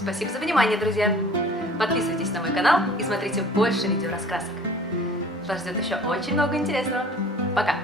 Спасибо за внимание, друзья! Подписывайтесь на мой канал и смотрите больше видеораскрасок. Вас ждет еще очень много интересного. Пока!